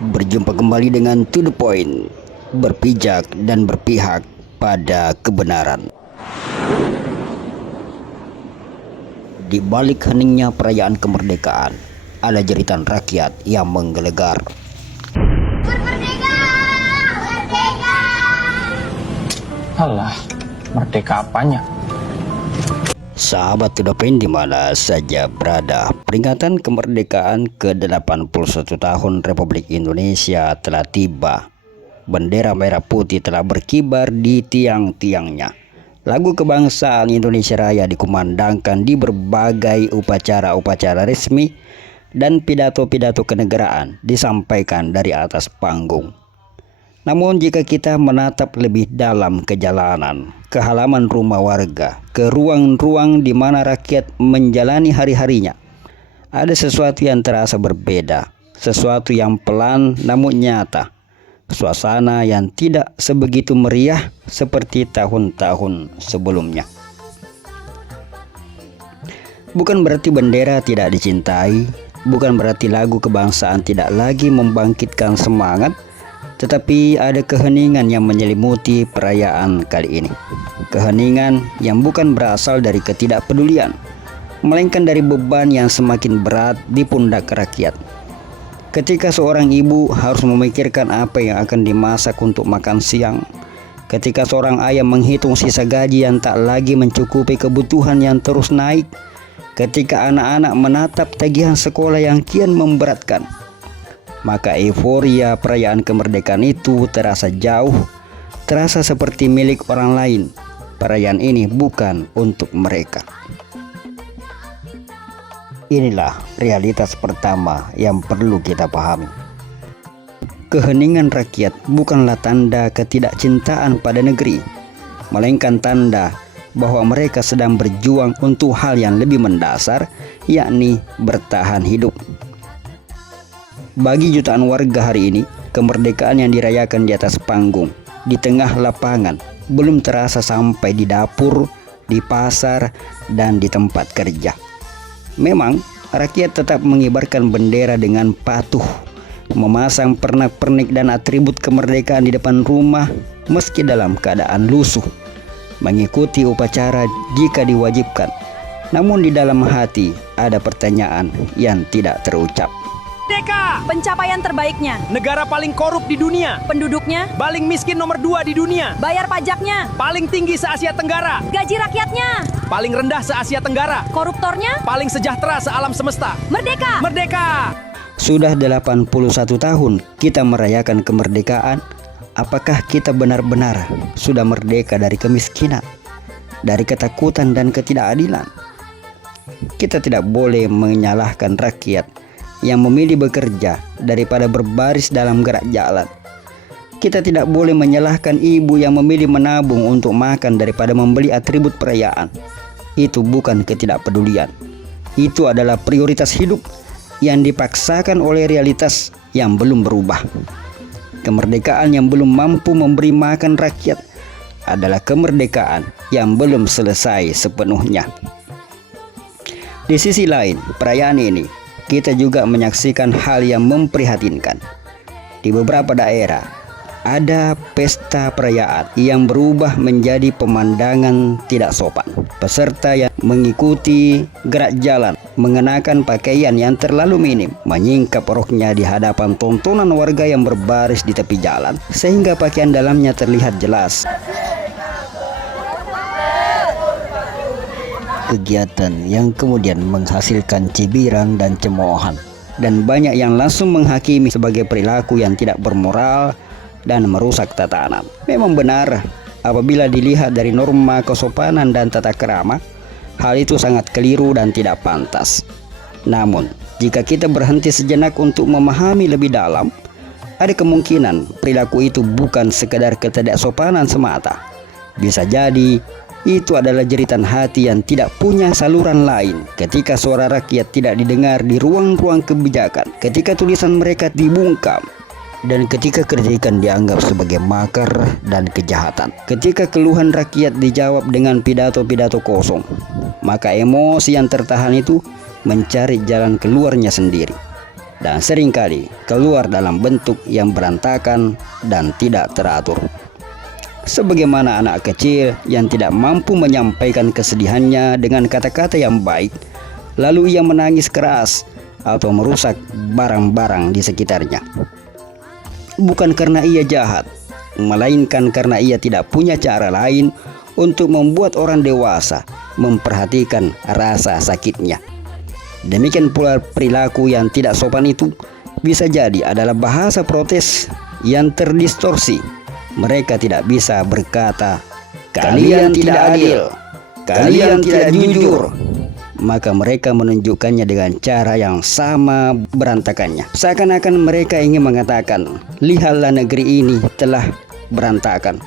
Berjumpa kembali dengan To The Point, berpijak dan berpihak pada kebenaran. Di balik heningnya perayaan kemerdekaan, ada jeritan rakyat yang menggelegar. Merdeka! Merdeka! Alah, merdeka apanya? Sahabat To The Point di mana saja berada, peringatan kemerdekaan ke-81 tahun Republik Indonesia telah tiba. Bendera merah putih telah berkibar di tiang-tiangnya. Lagu kebangsaan Indonesia Raya dikumandangkan di berbagai upacara-upacara resmi dan pidato-pidato kenegaraan disampaikan dari atas panggung. Namun jika kita menatap lebih dalam ke jalanan, ke halaman rumah warga, ke ruang-ruang di mana rakyat menjalani hari-harinya, ada sesuatu yang terasa berbeda, sesuatu yang pelan namun nyata, suasana yang tidak sebegitu meriah seperti tahun-tahun sebelumnya. Bukan berarti bendera tidak dicintai, bukan berarti lagu kebangsaan tidak lagi membangkitkan semangat, tetapi ada keheningan yang menyelimuti perayaan kali ini. Keheningan yang bukan berasal dari ketidakpedulian, melainkan dari beban yang semakin berat di pundak rakyat. Ketika seorang ibu harus memikirkan apa yang akan dimasak untuk makan siang, ketika seorang ayah menghitung sisa gaji yang tak lagi mencukupi kebutuhan yang terus naik, ketika anak-anak menatap tagihan sekolah yang kian memberatkan, maka euforia perayaan kemerdekaan itu terasa jauh, terasa seperti milik orang lain. Perayaan ini bukan untuk mereka. Inilah realitas pertama yang perlu kita pahami. Keheningan rakyat bukanlah tanda ketidakcintaan pada negeri, melainkan tanda bahwa mereka sedang berjuang untuk hal yang lebih mendasar, yakni bertahan hidup. Bagi jutaan warga hari ini, kemerdekaan yang dirayakan di atas panggung, di tengah lapangan, belum terasa sampai di dapur, di pasar, dan di tempat kerja. Memang, rakyat tetap mengibarkan bendera dengan patuh, memasang pernak-pernik dan atribut kemerdekaan di depan rumah meski dalam keadaan lusuh, mengikuti upacara jika diwajibkan. Namun di dalam hati ada pertanyaan yang tidak terucap. Merdeka! Pencapaian terbaiknya, Negara paling korup di dunia, penduduknya, paling miskin nomor 2 di dunia, bayar pajaknya, paling tinggi se-Asia Tenggara, gaji rakyatnya, paling rendah se-Asia Tenggara, koruptornya, paling sejahtera se-alam semesta. merdeka! Merdeka! Sudah 81 tahun kita merayakan kemerdekaan. Apakah kita benar-benar sudah merdeka dari kemiskinan, dari ketakutan dan ketidakadilan? Kita tidak boleh menyalahkan rakyat yang memilih bekerja daripada berbaris dalam gerak jalan. Kita tidak boleh menyalahkan ibu yang memilih menabung untuk makan daripada membeli atribut perayaan. Itu bukan ketidakpedulian. Itu adalah prioritas hidup yang dipaksakan oleh realitas yang belum berubah. Kemerdekaan yang belum mampu memberi makan rakyat adalah kemerdekaan yang belum selesai sepenuhnya. Di sisi lain, perayaan ini kita juga menyaksikan hal yang memprihatinkan. Di beberapa daerah, ada pesta perayaan yang berubah menjadi pemandangan tidak sopan. Peserta yang mengikuti gerak jalan mengenakan pakaian yang terlalu minim, menyingkap roknya di hadapan tontonan warga yang berbaris di tepi jalan, sehingga pakaian dalamnya terlihat jelas. Kegiatan yang kemudian menghasilkan cibiran dan cemoohan, dan banyak yang langsung menghakimi sebagai perilaku yang tidak bermoral dan merusak tatanan. Memang benar, apabila dilihat dari norma kesopanan dan tata krama, hal itu sangat keliru dan tidak pantas. Namun, jika kita berhenti sejenak untuk memahami lebih dalam, ada kemungkinan perilaku itu bukan sekadar ketidaksopanan semata. Bisa jadi itu adalah jeritan hati yang tidak punya saluran lain ketika suara rakyat tidak didengar di ruang-ruang kebijakan, ketika tulisan mereka dibungkam, dan ketika kritikan dianggap sebagai makar dan kejahatan. Ketika keluhan rakyat dijawab dengan pidato-pidato kosong, maka emosi yang tertahan itu mencari jalan keluarnya sendiri. dan seringkali keluar dalam bentuk yang berantakan dan tidak teratur. Sebagaimana anak kecil yang tidak mampu menyampaikan kesedihannya dengan kata-kata yang baik, lalu ia menangis keras atau merusak barang-barang di sekitarnya. Bukan karena ia jahat, melainkan karena ia tidak punya cara lain untuk membuat orang dewasa memperhatikan rasa sakitnya. Demikian pula perilaku yang tidak sopan itu bisa jadi adalah bahasa protes yang terdistorsi. Mereka tidak bisa berkata, "Kalian tidak adil, kalian tidak jujur." Maka mereka menunjukkannya dengan cara yang sama berantakannya. Seakan-akan mereka ingin mengatakan, "Lihatlah negeri ini telah berantakan.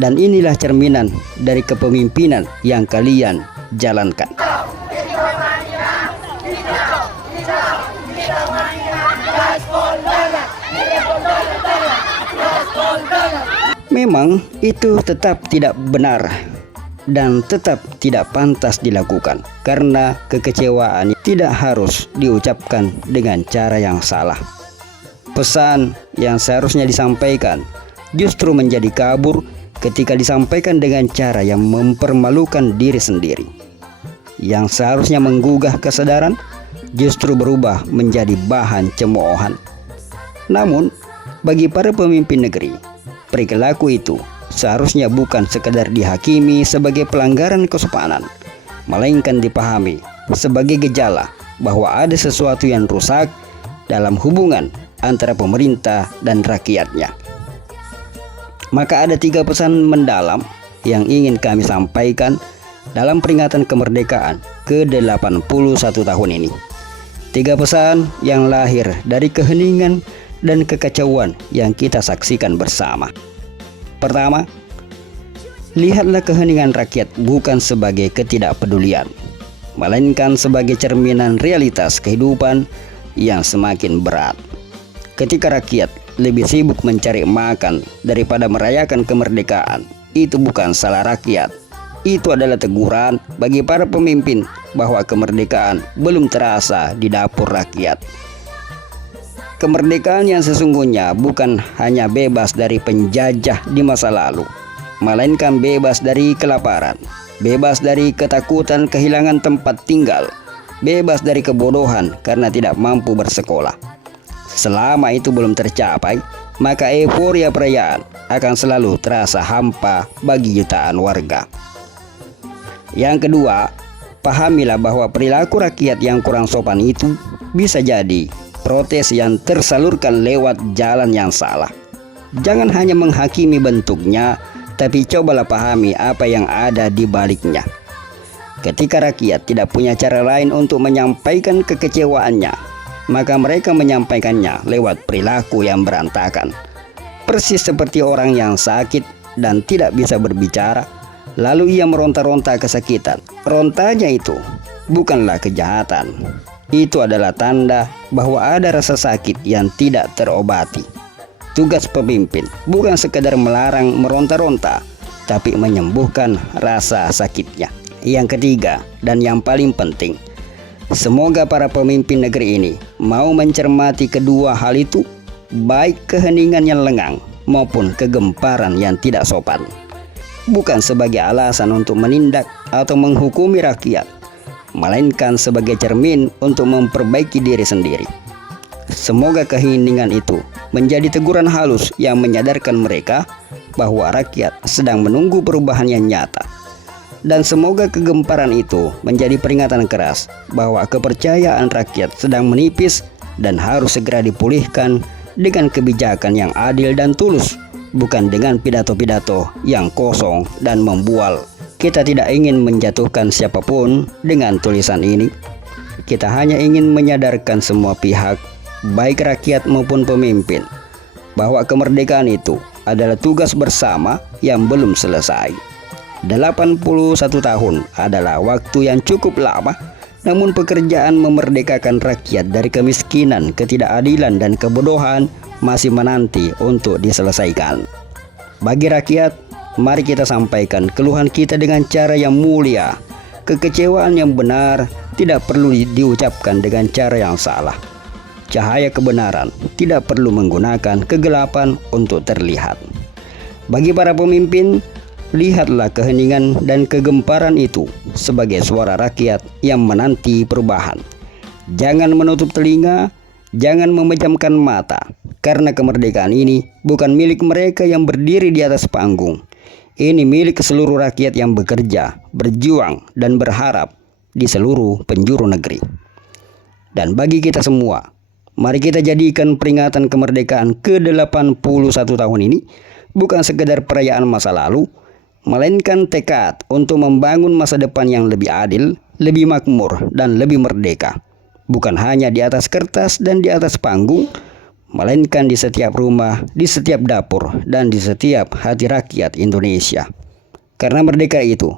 Dan inilah cerminan dari kepemimpinan yang kalian jalankan." Memang itu tetap tidak benar dan tetap tidak pantas dilakukan, karena kekecewaan tidak harus diucapkan dengan cara yang salah. Pesan yang seharusnya disampaikan justru menjadi kabur ketika disampaikan dengan cara yang mempermalukan diri sendiri. Yang seharusnya menggugah kesadaran justru berubah menjadi bahan cemoohan. Namun, bagi para pemimpin negeri, perilaku itu seharusnya bukan sekadar dihakimi sebagai pelanggaran kesopanan, melainkan dipahami sebagai gejala bahwa ada sesuatu yang rusak dalam hubungan antara pemerintah dan rakyatnya. Maka ada 3 pesan mendalam yang ingin kami sampaikan dalam peringatan kemerdekaan ke-81 tahun ini. 3 pesan yang lahir dari keheningan dan kekacauan yang kita saksikan bersama. Pertama, lihatlah keheningan rakyat bukan sebagai ketidakpedulian, melainkan sebagai cerminan realitas kehidupan yang semakin berat. Ketika rakyat lebih sibuk mencari makan daripada merayakan kemerdekaan, itu bukan salah rakyat. Itu adalah teguran bagi para pemimpin bahwa kemerdekaan belum terasa di dapur rakyat. Kemerdekaan yang sesungguhnya bukan hanya bebas dari penjajah di masa lalu, melainkan bebas dari kelaparan, bebas dari ketakutan kehilangan tempat tinggal, bebas dari kebodohan karena tidak mampu bersekolah. Selama itu belum tercapai, maka euforia perayaan akan selalu terasa hampa bagi jutaan warga. Yang kedua, pahamilah bahwa perilaku rakyat yang kurang sopan itu bisa jadi protes yang tersalurkan lewat jalan yang salah. Jangan hanya menghakimi bentuknya, tapi cobalah pahami apa yang ada di baliknya. Ketika rakyat tidak punya cara lain untuk menyampaikan kekecewaannya, maka mereka menyampaikannya lewat perilaku yang berantakan. Persis seperti orang yang sakit dan tidak bisa berbicara, lalu ia meronta-ronta kesakitan. Rontanya itu bukanlah kejahatan. Itu adalah tanda bahwa ada rasa sakit yang tidak terobati. Tugas pemimpin bukan sekadar melarang meronta-ronta, tapi menyembuhkan rasa sakitnya. Yang ketiga dan yang paling penting, semoga para pemimpin negeri ini mau mencermati kedua hal itu, baik keheningan yang lengang maupun kegemparan yang tidak sopan, bukan sebagai alasan untuk menindak atau menghukumi rakyat, melainkan sebagai cermin untuk memperbaiki diri sendiri. Semoga keheningan itu menjadi teguran halus yang menyadarkan mereka bahwa rakyat sedang menunggu perubahan yang nyata. Dan semoga kegemparan itu menjadi peringatan keras bahwa kepercayaan rakyat sedang menipis dan harus segera dipulihkan dengan kebijakan yang adil dan tulus, bukan dengan pidato-pidato yang kosong dan membual. Kita tidak ingin menjatuhkan siapapun dengan tulisan ini. Kita hanya ingin menyadarkan semua pihak, baik rakyat maupun pemimpin, bahwa kemerdekaan itu adalah tugas bersama yang belum selesai. 81 tahun adalah waktu yang cukup lama, namun pekerjaan memerdekakan rakyat dari kemiskinan, ketidakadilan, dan kebodohan masih menanti untuk diselesaikan. Bagi rakyat, mari kita sampaikan keluhan kita dengan cara yang mulia. Kekecewaan yang benar tidak perlu diucapkan dengan cara yang salah. cahaya kebenaran tidak perlu menggunakan kegelapan untuk terlihat. Bagi para pemimpin, lihatlah keheningan dan kegemparan itu sebagai suara rakyat yang menanti perubahan. Jangan menutup telinga, jangan memejamkan mata, karena kemerdekaan ini bukan milik mereka yang berdiri di atas panggung. Ini milik seluruh rakyat yang bekerja, berjuang, dan berharap di seluruh penjuru negeri. Dan bagi kita semua, mari kita jadikan peringatan kemerdekaan ke-81 tahun ini bukan sekedar perayaan masa lalu, melainkan tekad untuk membangun masa depan yang lebih adil, lebih makmur, dan lebih merdeka. Bukan hanya di atas kertas dan di atas panggung, melainkan di setiap rumah, di setiap dapur, dan di setiap hati rakyat Indonesia. Karena merdeka itu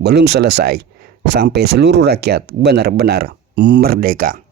belum selesai sampai seluruh rakyat benar-benar merdeka.